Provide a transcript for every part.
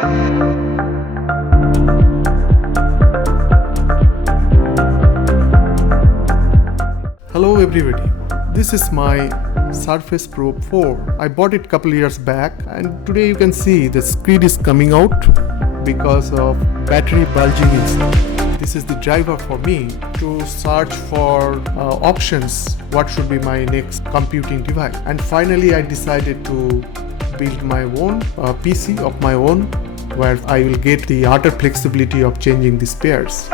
Hello everybody, this is my Surface Pro 4. I bought it couple years back and today you can see the screen is coming out because of battery bulging inside. This is the driver for me to search for options, what should be my next computing device. And finally I decided to build my own PC of my own where I will get the utter flexibility of changing the pairs.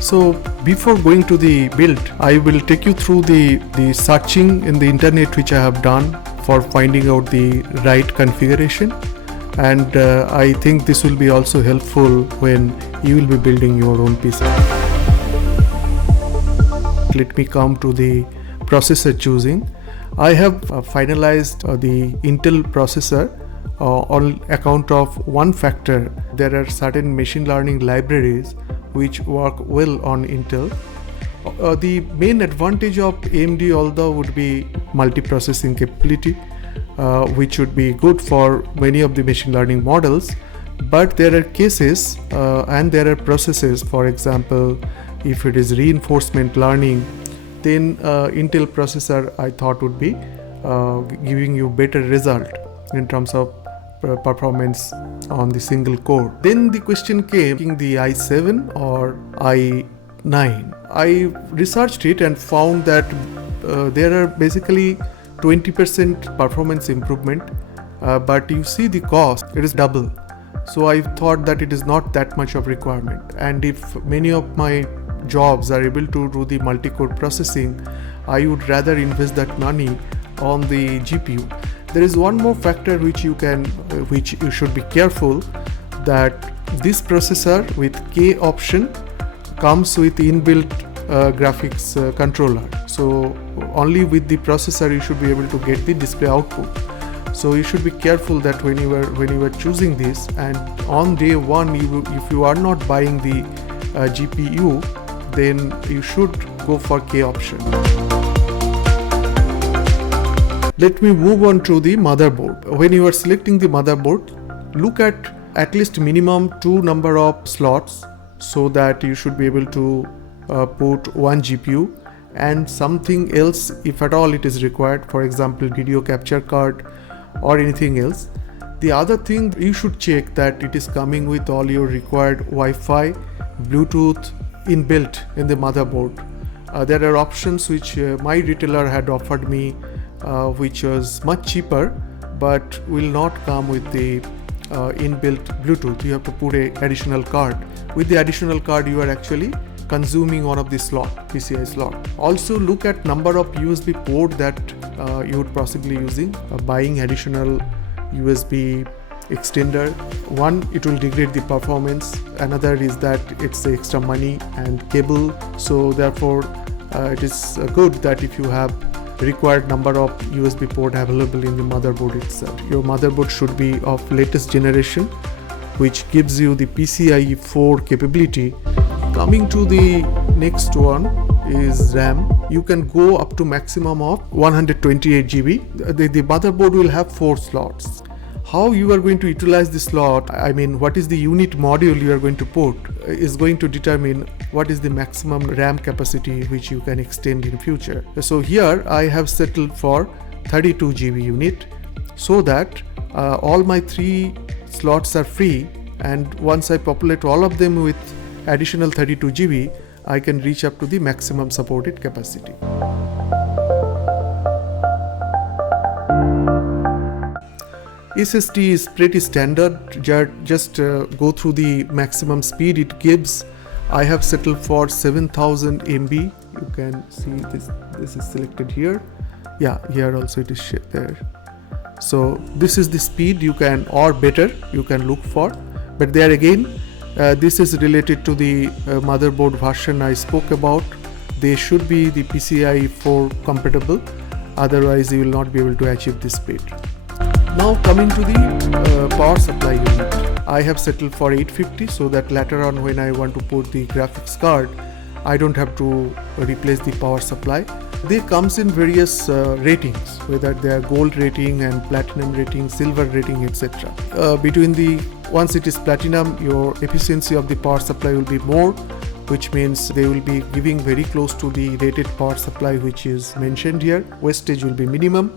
So before going to the build, I will take you through the searching in the internet which I have done for finding out the right configuration, and I think this will be also helpful when you will be building your own PC. Let me come to the processor choosing. I have finalized the Intel processor on account of one factor. There are certain machine learning libraries which work well on Intel. The main advantage of AMD although would be multiprocessing capability, which would be good for many of the machine learning models, but there are cases and there are processes, for example, if it is reinforcement learning, then Intel processor I thought would be giving you better result in terms of performance on the single core. Then the question came, the i7 or i9. I researched it and found that there are basically 20% performance improvement, but you see the cost, it is double. So I thought that it is not that much of requirement, and if many of my jobs are able to do the multi-core processing, I would rather invest that money on the GPU. There is one more factor which you should be careful, that this processor with K option comes with inbuilt graphics controller. So only with the processor you should be able to get the display output. So you should be careful that when you are choosing this, and on day one if you are not buying the GPU, then you should go for K option. Let me move on to the motherboard. When you are selecting the motherboard, look at least minimum 2 number of slots, so that you should be able to put one GPU and something else if at all it is required, for example video capture card or anything else. The other thing, you should check that it is coming with all your required Wi-Fi, Bluetooth inbuilt in the motherboard. There are options which my retailer had offered me which was much cheaper but will not come with the inbuilt Bluetooth. You have to put an additional card. With the additional card you are actually consuming one of the PCI slot. Also look at number of USB port that you would possibly using. Buying additional USB extender, one, it will degrade the performance, another is that it's the extra money and cable. So therefore it is good that if you have required number of USB port available in the motherboard itself. Your motherboard should be of latest generation, which gives you the PCIe 4 capability. Coming to the next one is RAM. You can go up to maximum of 128 GB. The motherboard will have 4 slots. How you are going to utilize the slot, I mean what is the unit module you are going to put, is going to determine what is the maximum RAM capacity which you can extend in future. So here I have settled for 32 GB unit, so that all my 3 slots are free, and once I populate all of them with additional 32 GB, I can reach up to the maximum supported capacity. SSD is pretty standard, just go through the maximum speed it gives. I have settled for 7000 MB. You can see this is selected here. Yeah, here also it is there. So this is the speed you can, or better you can look for, but there again this is related to the motherboard version I spoke about. They should be the PCIe 4 compatible, otherwise you will not be able to achieve this speed. Now coming to the power supply unit, I have settled for 850, so that later on when I want to put the graphics card, I don't have to replace the power supply. They comes in various ratings, whether they are gold rating and platinum rating, silver rating, etc. Once it is platinum, your efficiency of the power supply will be more, which means they will be giving very close to the rated power supply which is mentioned here. Wastage will be minimum.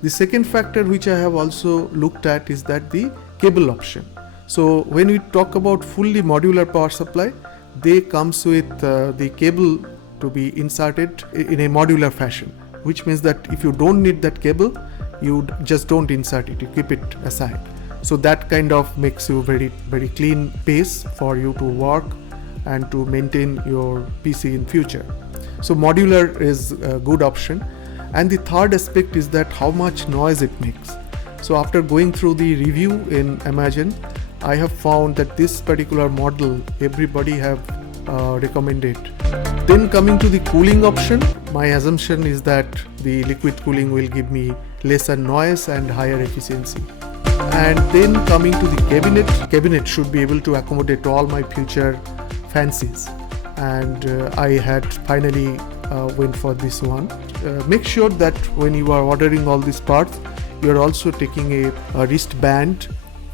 The second factor which I have also looked at is that the cable option. So when we talk about fully modular power supply, they comes with the cable to be inserted in a modular fashion, which means that if you don't need that cable, you just don't insert it, you keep it aside. So that kind of makes you very clean space for you to work and to maintain your PC in future. So modular is a good option. And the third aspect is that how much noise it makes. So after going through the review in Amazon, I have found that this particular model everybody have recommended. Then coming to the cooling option, my assumption is that the liquid cooling will give me lesser noise and higher efficiency. And then coming to the cabinet should be able to accommodate all my future fancies. And I had finally went for this one. Make sure that when you are ordering all these parts, you are also taking a wristband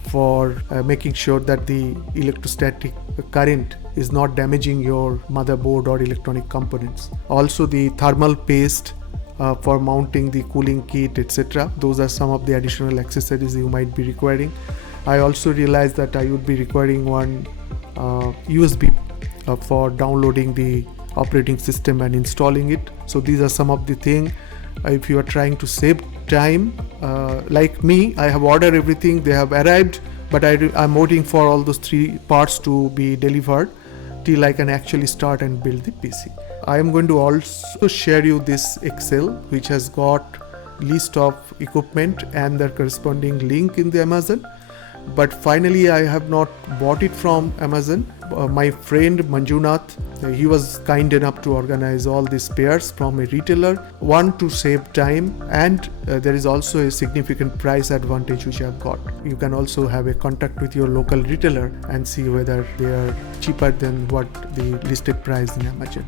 for making sure that the electrostatic current is not damaging your motherboard or electronic components. Also the thermal paste for mounting the cooling kit, etc. Those are some of the additional accessories you might be requiring. I also realized that I would be requiring one USB for downloading the operating system and installing it. So these are some of the things. If you are trying to save time, like me, I have ordered everything, they have arrived, but I'm waiting for all those 3 parts to be delivered till I can actually start and build the PC. I am going to also share you this Excel which has got list of equipment and their corresponding link in the Amazon. But finally I have not bought it from Amazon. My friend Manjunath, he was kind enough to organize all these pairs from a retailer. One, to save time, and there is also a significant price advantage which I have got. You can also have a contact with your local retailer and see whether they are cheaper than what the listed price in Amazon.